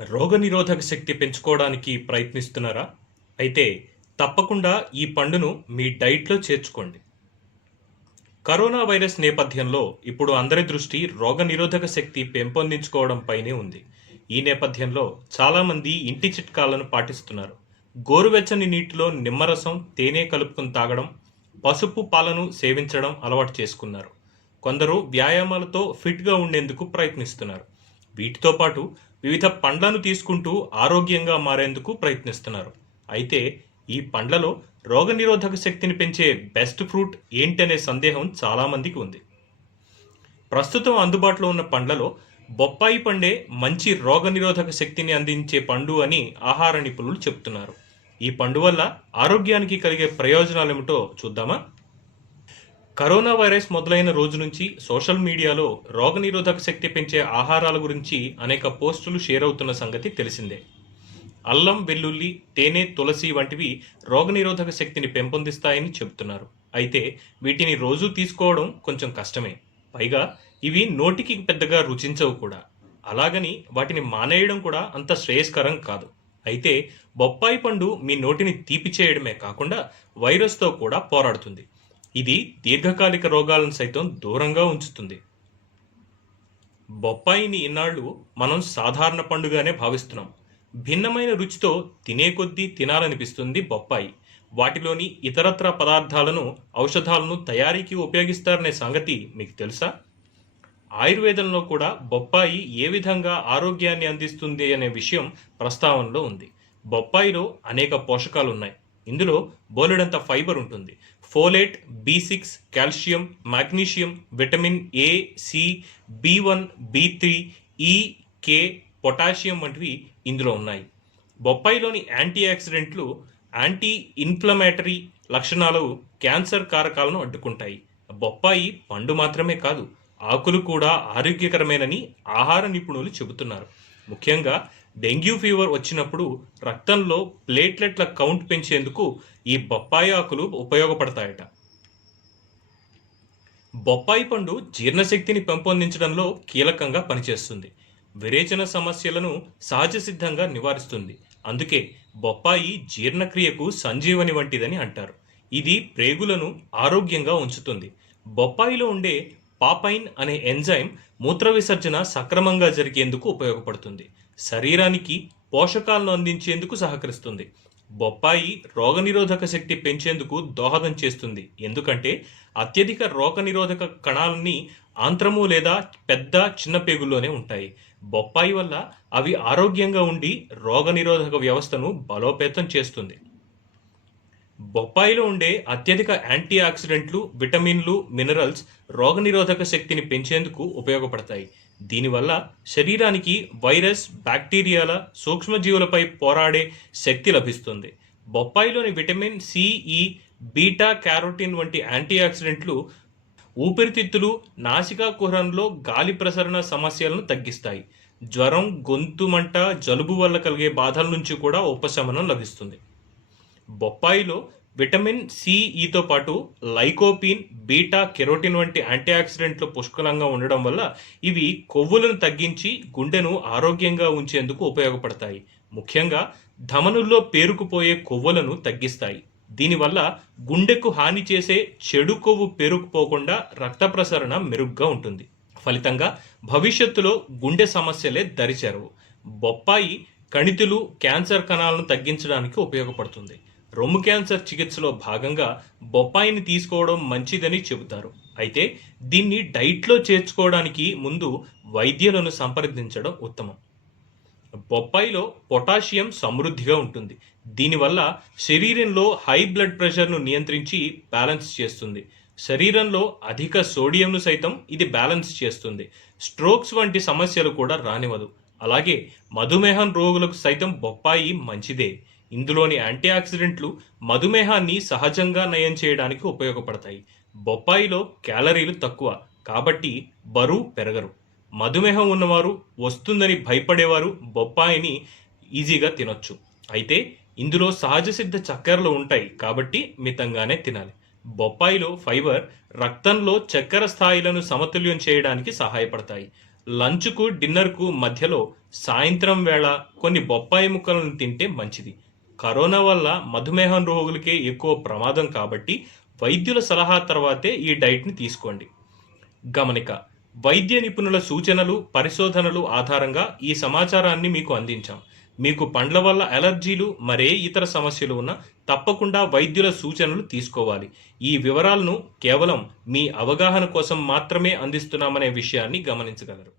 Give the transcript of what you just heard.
రోగనిరోధక శక్తి పెంచుకోవడానికి ప్రయత్నిస్తున్నారా? అయితే తప్పకుండా ఈ పండును మీ డైట్‌లో చేర్చుకోండి. కరోనా వైరస్ నేపథ్యంలో ఇప్పుడు అందరి దృష్టి రోగనిరోధక శక్తి పెంపొందించుకోవడంపైనే ఉంది. ఈ నేపథ్యంలో చాలామంది ఇంటి చిట్కాలను పాటిస్తున్నారు. గోరువెచ్చని నీటిలో నిమ్మరసం, తేనె కలుపుకొని తాగడం, పసుపు పాలను సేవించడం అలవాటు చేసుకున్నారు. కొందరు వ్యాయామాలతో ఫిట్‌గా ఉండేందుకు ప్రయత్నిస్తున్నారు. వీటితో పాటు వివిధ పండ్లను తీసుకుంటూ ఆరోగ్యంగా మారేందుకు ప్రయత్నిస్తున్నారు. అయితే ఈ పండ్లలో రోగనిరోధక శక్తిని పెంచే బెస్ట్ ఫ్రూట్ ఏంటనే సందేహం చాలామందికి ఉంది. ప్రస్తుతం అందుబాటులో ఉన్న పండ్లలో బొప్పాయి పండే మంచి రోగనిరోధక శక్తిని అందించే పండు అని ఆహార నిపుణులు చెబుతున్నారు. ఈ పండు వల్ల ఆరోగ్యానికి కలిగే ప్రయోజనాలేమిటో చూద్దామా? కరోనా వైరస్ మొదలైన రోజు నుంచి సోషల్ మీడియాలో రోగనిరోధక శక్తి పెంచే ఆహారాల గురించి అనేక పోస్టులు షేర్ అవుతున్న సంగతి తెలిసిందే. అల్లం, వెల్లుల్లి, తేనె, తులసి వంటివి రోగనిరోధక శక్తిని పెంపొందిస్తాయని చెబుతున్నారు. అయితే వీటిని రోజూ తీసుకోవడం కొంచెం కష్టమే. పైగా ఇవి నోటికి పెద్దగా రుచించవు కూడా. అలాగని వాటిని మానేయడం కూడా అంత శ్రేయస్కరం కాదు. అయితే బొప్పాయి పండు మీ నోటిని తీపి చేయడమే కాకుండా వైరస్తో కూడా పోరాడుతుంది. ఇది దీర్ఘకాలిక రోగాలను సైతం దూరంగా ఉంచుతుంది. బొప్పాయిని ఇన్నాళ్ళు మనం సాధారణ పండుగానే భావిస్తున్నాం. భిన్నమైన రుచితో తినే కొద్దీ తినాలనిపిస్తుంది బొప్పాయి. వాటిలోని ఇతరత్ర పదార్థాలను, ఔషధాలను తయారీకి ఉపయోగిస్తారనే సంగతి మీకు తెలుసా? ఆయుర్వేదంలో కూడా బొప్పాయి ఏ విధంగా ఆరోగ్యాన్ని అందిస్తుంది అనే విషయం ప్రస్తావనలో ఉంది. బొప్పాయిలో అనేక పోషకాలు ఉన్నాయి. ఇందులో బోలెడంత ఫైబర్ ఉంటుంది. Folate, B6, calcium, magnesium, vitamin A, C, బి1, బి3, ఈ, కే, పొటాషియం వంటివి ఇందులో ఉన్నాయి. బొప్పాయిలోని యాంటీ ఆక్సిడెంట్లు యాంటీ ఇన్ఫ్లమేటరీ లక్షణాలు క్యాన్సర్ కారకాలను అడ్డుకుంటాయి. బొప్పాయి పండు మాత్రమే కాదు, ఆకులు కూడా ఆరోగ్యకరమేనని ఆహార నిపుణులు చెబుతున్నారు. ముఖ్యంగా డెంగ్యూ ఫీవర్ వచ్చినప్పుడు రక్తంలో ప్లేట్లెట్ల కౌంట్ పెంచేందుకు ఈ బొప్పాయి ఆకులు ఉపయోగపడతాయట. బొప్పాయి పండు జీర్ణశక్తిని పెంపొందించడంలో కీలకంగా పనిచేస్తుంది. విరేచన సమస్యలను సహజ సిద్ధంగా నివారిస్తుంది. అందుకే బొప్పాయి జీర్ణక్రియకు సంజీవని వంటిదని అంటారు. ఇది ప్రేగులను ఆరోగ్యంగా ఉంచుతుంది. బొప్పాయిలో ఉండే పాపైన్ అనే ఎంజైమ్ మూత్ర విసర్జన సక్రమంగా జరిగేందుకు ఉపయోగపడుతుంది. శరీరానికి పోషకాలను అందించేందుకు సహకరిస్తుంది. బొప్పాయి రోగనిరోధక శక్తి పెంచేందుకు దోహదం చేస్తుంది. ఎందుకంటే అత్యధిక రోగనిరోధక కణాలన్నీ ఆంత్రము లేదా పెద్ద చిన్న పేగుల్లోనే ఉంటాయి. బొప్పాయి వల్ల అవి ఆరోగ్యంగా ఉండి రోగనిరోధక వ్యవస్థను బలోపేతం చేస్తుంది. బొప్పాయిలో ఉండే అత్యధిక యాంటీ ఆక్సిడెంట్లు, విటమిన్లు, మినరల్స్ రోగనిరోధక శక్తిని పెంచేందుకు ఉపయోగపడతాయి. దీనివల్ల శరీరానికి వైరస్, బ్యాక్టీరియాల, సూక్ష్మజీవులపై పోరాడే శక్తి లభిస్తుంది. బొప్పాయిలోని విటమిన్ సి, ఈ, బీటా క్యారోటిన్ వంటి యాంటీ ఆక్సిడెంట్లు ఊపిరితిత్తులు, నాసికా కుహరంలో గాలి ప్రసరణ సమస్యలను తగ్గిస్తాయి. జ్వరం, గొంతు మంట, జలుబు వల్ల కలిగే బాధల నుంచి కూడా ఉపశమనం లభిస్తుంది. బొప్పాయిలో విటమిన్ సి, ఈతో పాటు లైకోపీన్, బీటా కెరోటిన్ వంటి యాంటీ ఆక్సిడెంట్లు పుష్కలంగా ఉండడం వల్ల ఇవి కొవ్వులను తగ్గించి గుండెను ఆరోగ్యంగా ఉంచేందుకు ఉపయోగపడతాయి. ముఖ్యంగా ధమనుల్లో పేరుకుపోయే కొవ్వులను తగ్గిస్తాయి. దీనివల్ల గుండెకు హాని చేసే చెడు కొవ్వు పేరుకుపోకుండా రక్త ప్రసరణ మెరుగ్గా ఉంటుంది. ఫలితంగా భవిష్యత్తులో గుండె సమస్యలే దరిచేరవు. బొప్పాయి కణితులు, క్యాన్సర్ కణాలను తగ్గించడానికి ఉపయోగపడుతుంది. రొమ్ము క్యాన్సర్ చికిత్సలో భాగంగా బొప్పాయిని తీసుకోవడం మంచిదని చెబుతారు. అయితే దీన్ని డైట్లో చేర్చుకోవడానికి ముందు వైద్యులను సంప్రదించడం ఉత్తమం. బొప్పాయిలో పొటాషియం సమృద్ధిగా ఉంటుంది. దీనివల్ల శరీరంలో హై బ్లడ్ ప్రెషర్ను నియంత్రించి బ్యాలెన్స్ చేస్తుంది. శరీరంలో అధిక సోడియంను సైతం ఇది బ్యాలెన్స్ చేస్తుంది. స్ట్రోక్స్ వంటి సమస్యలు కూడా రానివ్వదు. అలాగే మధుమేహం రోగులకు సైతం బొప్పాయి మంచిదే. ఇందులోని యాంటీ ఆక్సిడెంట్లు మధుమేహాన్ని సహజంగా నయం చేయడానికి ఉపయోగపడతాయి. బొప్పాయిలో క్యాలరీలు తక్కువ కాబట్టి బరువు పెరగరు. మధుమేహం ఉన్నవారు, వస్తుందని భయపడేవారు బొప్పాయిని ఈజీగా తినొచ్చు. అయితే ఇందులో సహజ సిద్ధ చక్కెరలు ఉంటాయి కాబట్టి మితంగానే తినాలి. బొప్పాయిలో ఫైబర్ రక్తంలో చక్కెర స్థాయిలను సమతుల్యం చేయడానికి సహాయపడతాయి. లంచ్కు, డిన్నర్కు మధ్యలో సాయంత్రం వేళ కొన్ని బొప్పాయి ముక్కలను తింటే మంచిది. కరోనా వల్ల మధుమేహం రోగులకే ఎక్కువ ప్రమాదం కాబట్టి వైద్యుల సలహా తర్వాతే ఈ డైట్ని తీసుకోండి. గమనిక: వైద్య నిపుణుల సూచనలు, పరిశోధనలు ఆధారంగా ఈ సమాచారాన్ని మీకు అందించాం. మీకు పండ్ల వల్ల అలర్జీలు, మరే ఇతర సమస్యలు ఉన్నా తప్పకుండా వైద్యుల సూచనలు తీసుకోవాలి. ఈ వివరాలను కేవలం మీ అవగాహన కోసం మాత్రమే అందిస్తున్నామనే విషయాన్ని గమనించగలరు.